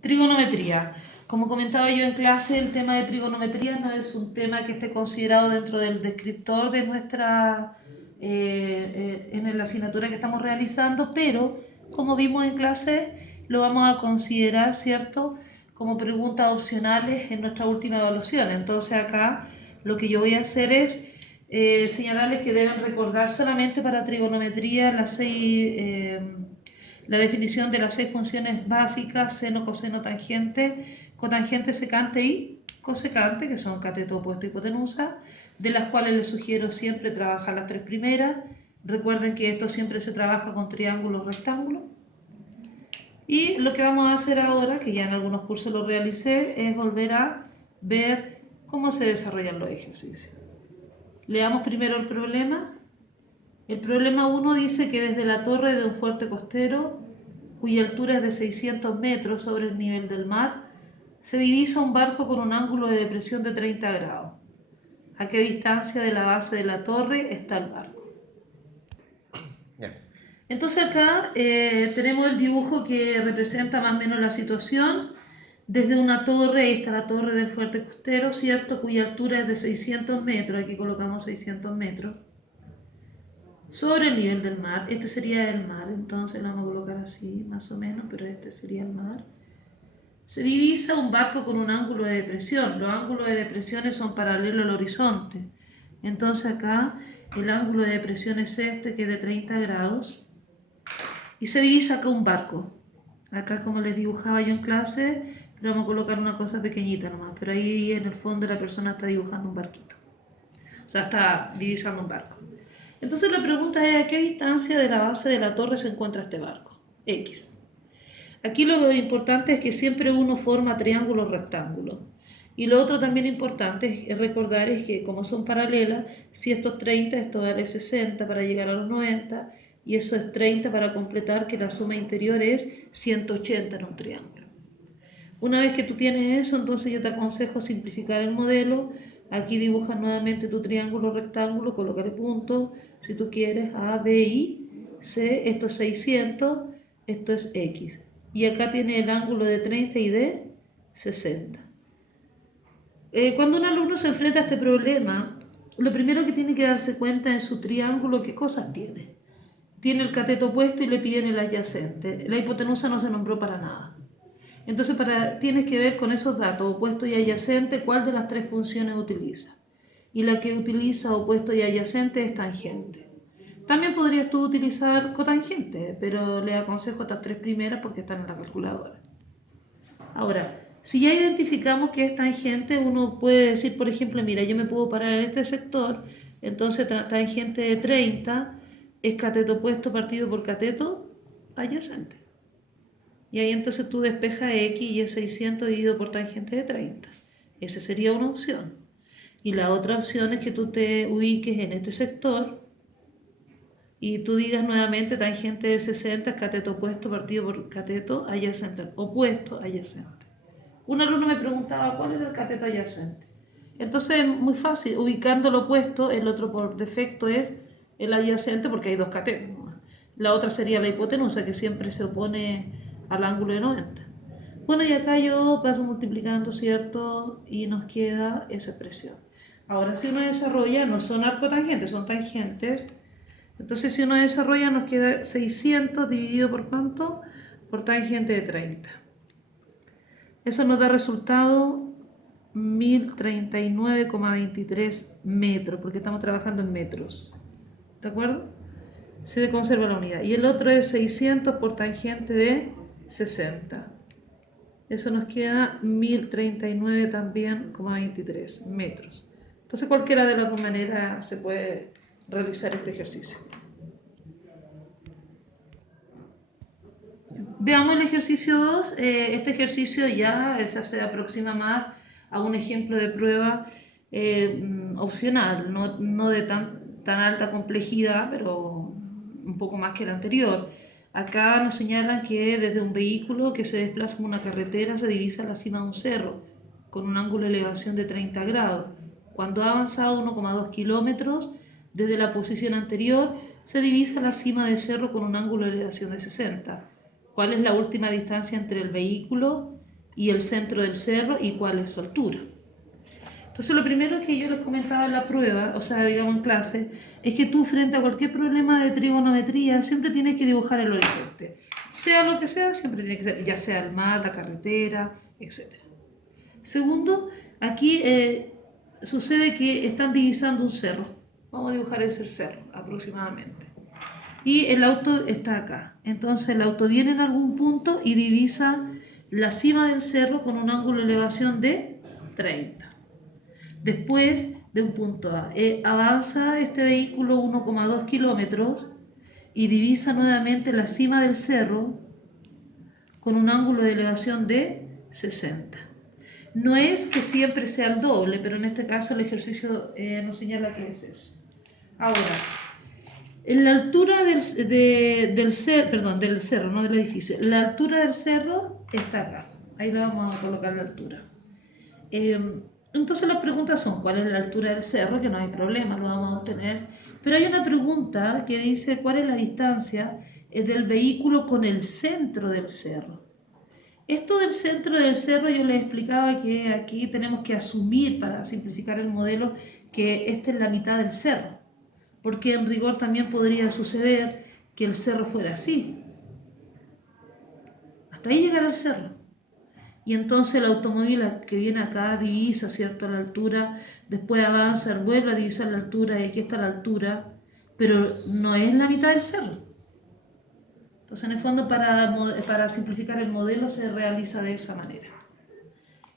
Trigonometría. Como comentaba yo en clase, el tema de trigonometría no es un tema que esté considerado dentro del descriptor de en la asignatura que estamos realizando, pero como vimos en clase, lo vamos a considerar, ¿cierto?, como preguntas opcionales en nuestra última evaluación. Entonces acá lo que yo voy a hacer es señalarles que deben recordar solamente para trigonometría la definición de las 6 funciones básicas: seno, coseno, tangente, cotangente, secante y cosecante, que son cateto, opuesto y hipotenusa, de las cuales les sugiero siempre trabajar las 3 primeras. Recuerden que esto siempre se trabaja con triángulos, rectángulos. Y lo que vamos a hacer ahora, que ya en algunos cursos lo realicé, es volver a ver cómo se desarrollan los ejercicios. Leamos primero el problema. El problema 1 dice que desde la torre de un fuerte costero, cuya altura es de 600 metros sobre el nivel del mar, se divisa un barco con un ángulo de depresión de 30 grados. ¿A qué distancia de la base de la torre está el barco? Yeah. Entonces acá tenemos el dibujo que representa más o menos la situación. Desde una torre, ahí está la torre del fuerte costero, ¿cierto?, cuya altura es de 600 metros, aquí colocamos 600 metros, sobre el nivel del mar. Este sería el mar, entonces lo vamos a colocar así, más o menos, pero este sería el mar. Se divisa un barco con un ángulo de depresión. Los ángulos de depresión son paralelos al horizonte. Entonces acá el ángulo de depresión es este, que es de 30 grados. Y se divisa acá un barco. Acá, como les dibujaba yo en clase, pero vamos a colocar una cosa pequeñita nomás. Pero ahí en el fondo la persona está dibujando un barquito. O sea, está divisando un barco. Entonces la pregunta es: ¿a qué distancia de la base de la torre se encuentra este barco? X. Aquí lo importante es que siempre uno forma triángulos rectángulos. Y lo otro también importante es recordar es que, como son paralelas, si esto es 30, esto vale 60 para llegar a los 90, y eso es 30 para completar que la suma interior es 180 en un triángulo. Una vez que tú tienes eso, entonces yo te aconsejo simplificar el modelo. Aquí dibujas nuevamente tu triángulo rectángulo, colócale puntos, si tú quieres, A, B, I, C, esto es 600, esto es X. Y acá tiene el ángulo de 30 y de 60. Cuando un alumno se enfrenta a este problema, lo primero que tiene que darse cuenta en su triángulo, ¿qué cosas tiene? Tiene el cateto opuesto y le piden el adyacente. La hipotenusa no se nombró para nada. Entonces tienes que ver con esos datos, opuesto y adyacente, cuál de las 3 funciones utiliza. Y la que utiliza opuesto y adyacente es tangente. También podrías tú utilizar cotangente, pero le aconsejo estas 3 primeras porque están en la calculadora. Ahora, si ya identificamos que es tangente, uno puede decir, por ejemplo, mira, yo me puedo parar en este sector, entonces tangente de 30 es cateto opuesto partido por cateto adyacente. Y ahí entonces tú despejas X y es 600 dividido por tangente de 30. Esa sería una opción. Y la otra opción es que tú te ubiques en este sector y tú digas nuevamente tangente de 60 es cateto opuesto partido por cateto adyacente. Opuesto adyacente. Un alumno me preguntaba cuál era el cateto adyacente. Entonces, muy fácil, ubicando lo opuesto, el otro por defecto es el adyacente porque hay 2 catetos. La otra sería la hipotenusa, que siempre se opone al ángulo de 90. Bueno, y acá yo paso multiplicando, ¿cierto? Y nos queda esa expresión. Ahora, si uno desarrolla, no son arcotangentes, son tangentes. Entonces, si uno desarrolla, nos queda 600 dividido por ¿cuánto? Por tangente de 30. Eso nos da resultado 1039,23 metros, porque estamos trabajando en metros. ¿De acuerdo? Se conserva la unidad. Y el otro es 600 por tangente de 60. Eso nos queda 1039 también, 23 metros. Entonces cualquiera de las dos maneras se puede realizar este ejercicio. Veamos el ejercicio 2. Este ejercicio ya se aproxima más a un ejemplo de prueba opcional, no de tan alta complejidad, pero un poco más que el anterior. Acá nos señalan que desde un vehículo que se desplaza en una carretera se divisa la cima de un cerro con un ángulo de elevación de 30 grados. Cuando ha avanzado 1,2 kilómetros desde la posición anterior, se divisa la cima del cerro con un ángulo de elevación de 60. ¿Cuál es la última distancia entre el vehículo y el centro del cerro y cuál es su altura. Entonces lo primero que yo les comentaba en la prueba, o sea, digamos en clase, es que tú frente a cualquier problema de trigonometría siempre tienes que dibujar el horizonte. Sea lo que sea, siempre tiene que ser, ya sea el mar, la carretera, etc. Segundo, aquí sucede que están divisando un cerro. Vamos a dibujar ese cerro aproximadamente. Y el auto está acá. Entonces el auto viene en algún punto y divisa la cima del cerro con un ángulo de elevación de 30. Después de un punto A, avanza este vehículo 1,2 kilómetros y divisa nuevamente la cima del cerro con un ángulo de elevación de 60. No es que siempre sea el doble, pero en este caso el ejercicio nos señala que es eso. Ahora, en la altura del cerro, no del edificio, la altura del cerro está acá. Ahí le vamos a colocar la altura. Entonces las preguntas son, ¿cuál es la altura del cerro? Que no hay problema, lo vamos a obtener. Pero hay una pregunta que dice, ¿cuál es la distancia del vehículo con el centro del cerro? Esto del centro del cerro yo les explicaba que aquí tenemos que asumir, para simplificar el modelo, que esta es la mitad del cerro. Porque en rigor también podría suceder que el cerro fuera así. Hasta ahí llegará el cerro. Y entonces el automóvil que viene acá divisa, ¿cierto?, la altura, después avanza, vuelve a divisar la altura y aquí está la altura, pero no es la mitad del cerro. Entonces, en el fondo, para simplificar el modelo se realiza de esa manera.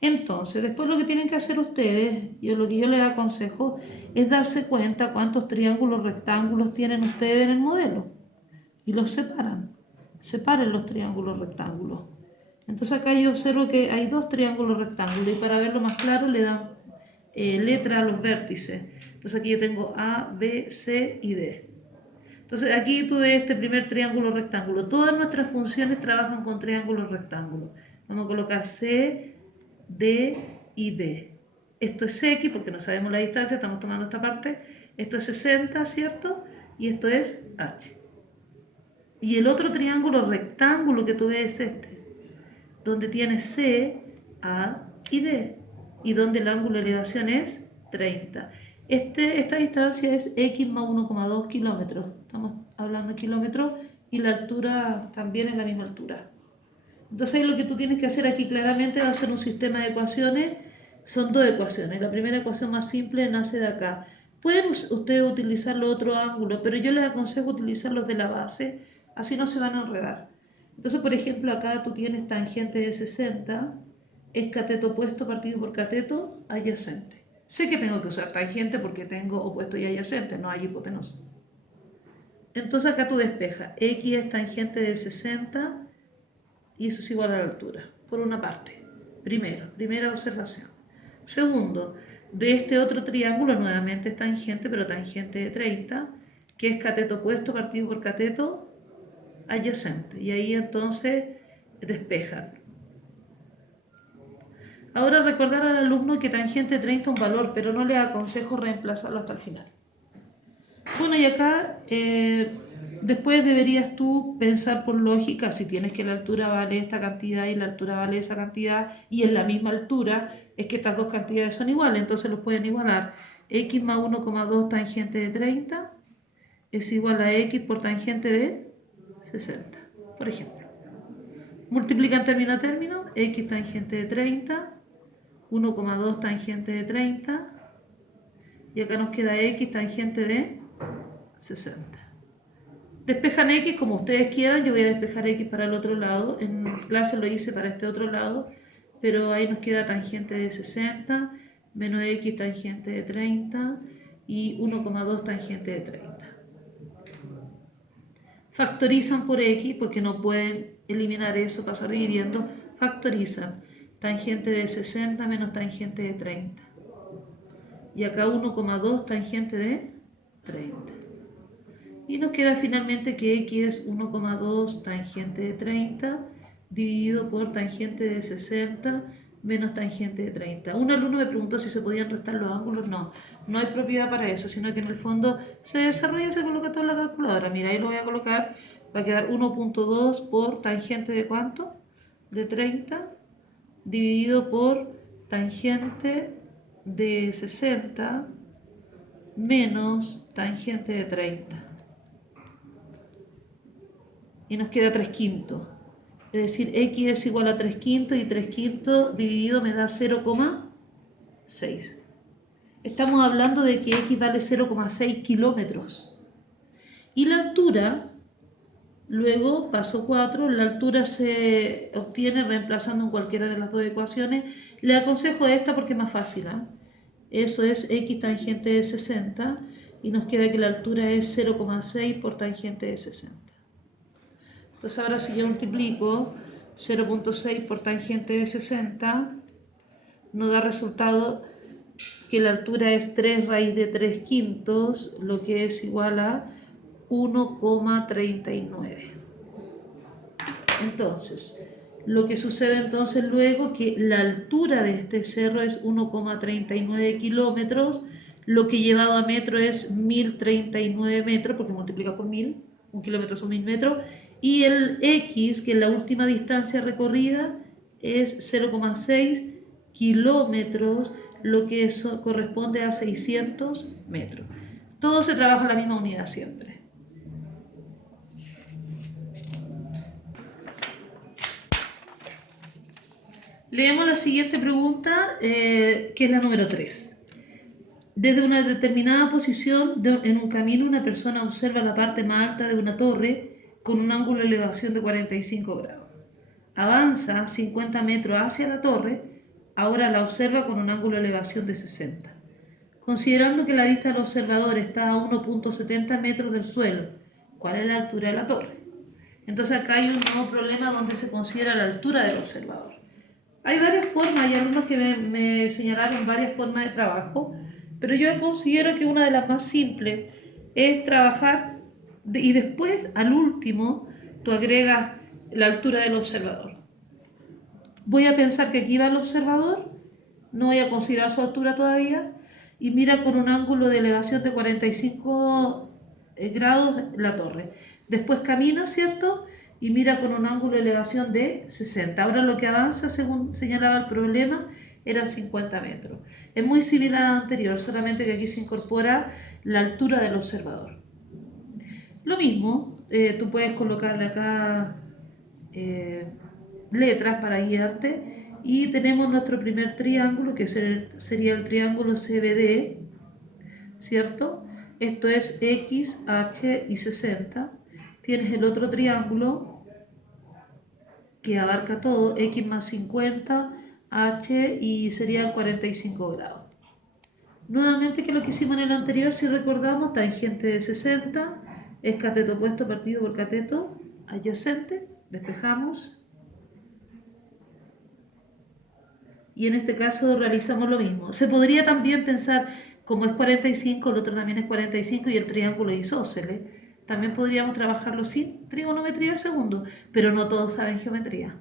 Entonces, después lo que tienen que hacer ustedes, lo que yo les aconsejo, es darse cuenta cuántos triángulos rectángulos tienen ustedes en el modelo. Y los separan. Separen los triángulos rectángulos. Entonces acá yo observo que hay dos triángulos rectángulos y para verlo más claro le dan letra a los vértices. Entonces aquí yo tengo A, B, C y D. Entonces aquí tú ves este primer triángulo rectángulo. Todas nuestras funciones trabajan con triángulos rectángulos. Vamos a colocar C, D y B. Esto es X porque no sabemos la distancia, estamos tomando esta parte. Esto es 60, ¿cierto? Y esto es H. Y el otro triángulo rectángulo que tú ves es este, donde tiene C, A y D, y donde el ángulo de elevación es 30. Esta distancia es X más 1,2 kilómetros. Estamos hablando de kilómetros y la altura también es la misma altura. Entonces lo que tú tienes que hacer aquí claramente va a ser un sistema de ecuaciones. Son dos ecuaciones. La primera ecuación más simple nace de acá. Pueden ustedes utilizar los otros ángulos, pero yo les aconsejo utilizar los de la base, así no se van a enredar. Entonces, por ejemplo, acá tú tienes tangente de 60, es cateto opuesto partido por cateto adyacente. Sé que tengo que usar tangente porque tengo opuesto y adyacente, no hay hipotenusa. Entonces acá tú despejas, X es tangente de 60 y eso es igual a la altura, por una parte. Primera observación. Segundo, de este otro triángulo nuevamente es tangente, pero tangente de 30, que es cateto opuesto partido por cateto adyacente. Y ahí entonces despejan. Ahora recordar al alumno que tangente 30 es un valor, pero no le aconsejo reemplazarlo hasta el final. Bueno, y acá después deberías tú pensar por lógica, si tienes que la altura vale esta cantidad y la altura vale esa cantidad y es la misma altura, es que estas dos cantidades son iguales, entonces los pueden igualar. X más 1,2 tangente de 30 es igual a X por tangente de 60, por ejemplo. Multiplican término a término, X tangente de 30, 1,2 tangente de 30, y acá nos queda X tangente de 60. Despejan X como ustedes quieran, yo voy a despejar X para el otro lado, en clase lo hice para este otro lado, pero ahí nos queda tangente de 60, menos X tangente de 30 y 1,2 tangente de 30. Factorizan por X porque no pueden eliminar eso, pasar dividiendo, factorizan tangente de 60 menos tangente de 30. Y acá 1,2 tangente de 30. Y nos queda finalmente que X es 1,2 tangente de 30 dividido por tangente de 60 menos tangente de 30. Un alumno me preguntó si se podían restar los ángulos. No hay propiedad para eso, sino que en el fondo se desarrolla y se coloca todo en la calculadora. Mira, ahí lo voy a colocar, va a quedar 1,2 por tangente de ¿cuánto? De 30, dividido por tangente de 60 menos tangente de 30. Y nos queda 3 quintos. Es decir, x es igual a 3 quintos y 3 quintos dividido me da 0,6. Estamos hablando de que x vale 0,6 kilómetros. Y la altura, luego, paso 4, la altura se obtiene reemplazando en cualquiera de las dos ecuaciones. Le aconsejo esta porque es más fácil, ¿eh? Eso es x tangente de 60 y nos queda que la altura es 0,6 por tangente de 60. Entonces ahora si yo multiplico 0,6 por tangente de 60, nos da resultado que la altura es 3 raíz de 3 quintos, lo que es igual a 1,39. Entonces, lo que sucede entonces luego que la altura de este cerro es 1,39 kilómetros, lo que llevado a metro es 1039 metros, porque multiplica por 1000, un kilómetro son 1000 metros, y el X, que es la última distancia recorrida, es 0,6 kilómetros, lo que eso corresponde a 600 metros. Todo se trabaja en la misma unidad siempre. Leemos la siguiente pregunta, que es la número 3. Desde una determinada posición en un camino, una persona observa la parte más alta de una torre con un ángulo de elevación de 45 grados. Avanza 50 metros hacia la torre, ahora la observa con un ángulo de elevación de 60. Considerando que la vista del observador está a 1,70 metros del suelo, ¿cuál es la altura de la torre? Entonces acá hay un nuevo problema donde se considera la altura del observador. Hay varias formas, hay alumnos que me señalaron varias formas de trabajo, pero yo considero que una de las más simples es trabajar y después, al último, tú agregas la altura del observador. Voy a pensar que aquí va el observador, no voy a considerar su altura todavía, y mira con un ángulo de elevación de 45 grados la torre. Después camina, ¿cierto?, y mira con un ángulo de elevación de 60. Ahora lo que avanza, según señalaba el problema, eran 50 metros. Es muy similar al anterior, solamente que aquí se incorpora la altura del observador. Lo mismo, tú puedes colocarle acá letras para guiarte, y tenemos nuestro primer triángulo, que sería el triángulo CBD, ¿cierto? Esto es X, H y 60. Tienes el otro triángulo que abarca todo, X más 50, H y serían 45 grados. Nuevamente, que lo que hicimos en el anterior, si recordamos, tangente de 60 es cateto opuesto partido por cateto adyacente, despejamos. Y en este caso realizamos lo mismo. Se podría también pensar, como es 45, el otro también es 45 y el triángulo isósceles, también podríamos trabajarlo sin trigonometría al segundo, pero no todos saben geometría.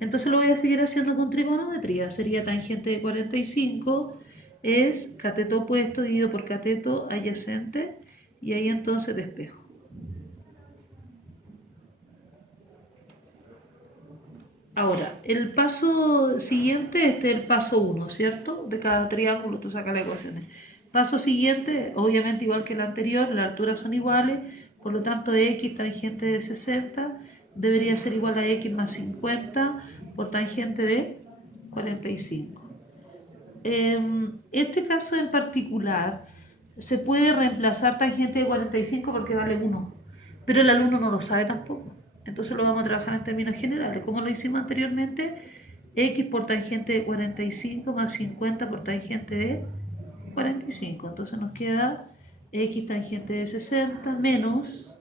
Entonces lo voy a seguir haciendo con trigonometría. Sería tangente de 45 es cateto opuesto dividido por cateto adyacente, y ahí entonces despejo. Ahora, el paso siguiente, este es el paso 1, ¿cierto? De cada triángulo tú sacas las ecuaciones. Paso siguiente, obviamente igual que el anterior, las alturas son iguales, por lo tanto x tangente de 60 debería ser igual a x más 50 por tangente de 45. Este caso en particular se puede reemplazar tangente de 45 porque vale 1, pero el alumno no lo sabe tampoco. Entonces lo vamos a trabajar en términos generales. Como lo hicimos anteriormente, x por tangente de 45 más 50 por tangente de 45. Entonces nos queda x tangente de 60 menos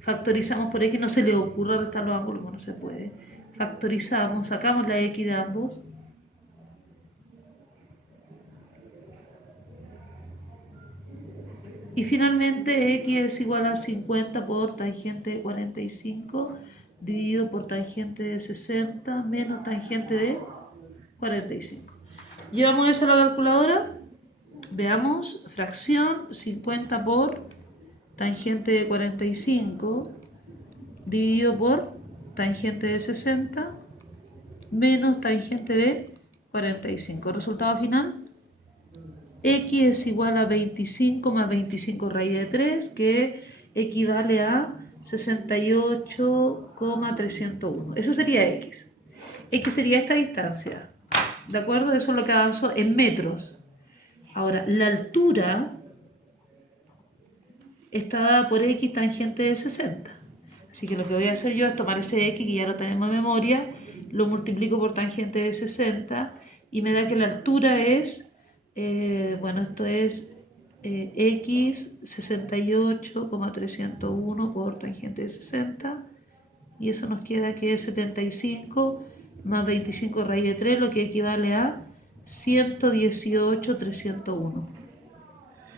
factorizamos por x, no se le ocurra restar los ángulos, no se puede. Factorizamos, sacamos la x de ambos. Y finalmente x es igual a 50 por tangente de 45 dividido por tangente de 60 menos tangente de 45. Llevamos eso a la calculadora. Veamos, fracción 50 por tangente de 45 dividido por tangente de 60 menos tangente de 45. Resultado final, x es igual a 25 más 25 raíz de 3, que equivale a 68,301. Eso sería x. X sería esta distancia. ¿De acuerdo? Eso es lo que avanzó en metros. Ahora, la altura está dada por x tangente de 60. Así que lo que voy a hacer yo es tomar ese x, que ya lo tenemos en memoria, lo multiplico por tangente de 60 y me da que la altura es, esto es x 68,301 por tangente de 60, y eso nos queda que es 75 más 25 raíz de 3, lo que equivale a 118,301.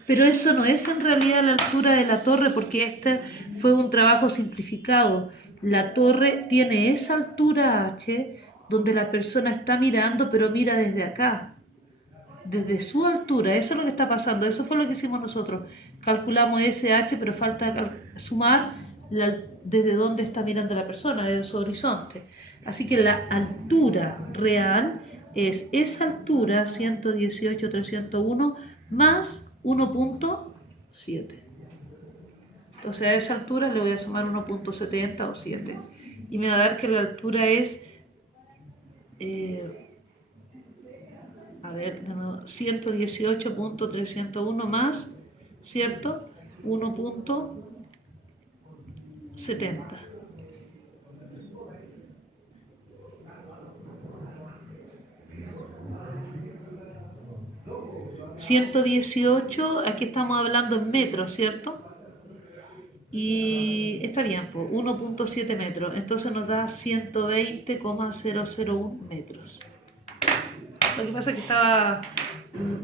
Pero eso no es en realidad la altura de la torre, porque este fue un trabajo simplificado. La torre tiene esa altura h donde la persona está mirando, pero mira desde acá, desde su altura. Eso es lo que está pasando, eso fue lo que hicimos nosotros. Calculamos ese h, pero falta sumar desde donde está mirando la persona, desde su horizonte. Así que la altura real es esa altura, 118,301, más 1,7. Entonces a esa altura le voy a sumar 1,70 o 7. Y me va a dar que la altura es, 118,301 más, ¿cierto? 1,70. ...118, aquí estamos hablando en metros, ¿cierto? Y está bien, pues 1,7 metros, entonces nos da 120,001 metros. Lo que pasa es que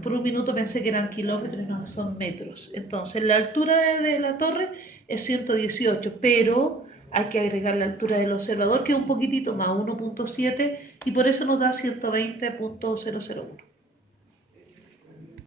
por un minuto pensé que eran kilómetros y no son metros. Entonces la altura de la torre es 118, pero hay que agregar la altura del observador, que es un poquitito más, 1,7, y por eso nos da 120,001.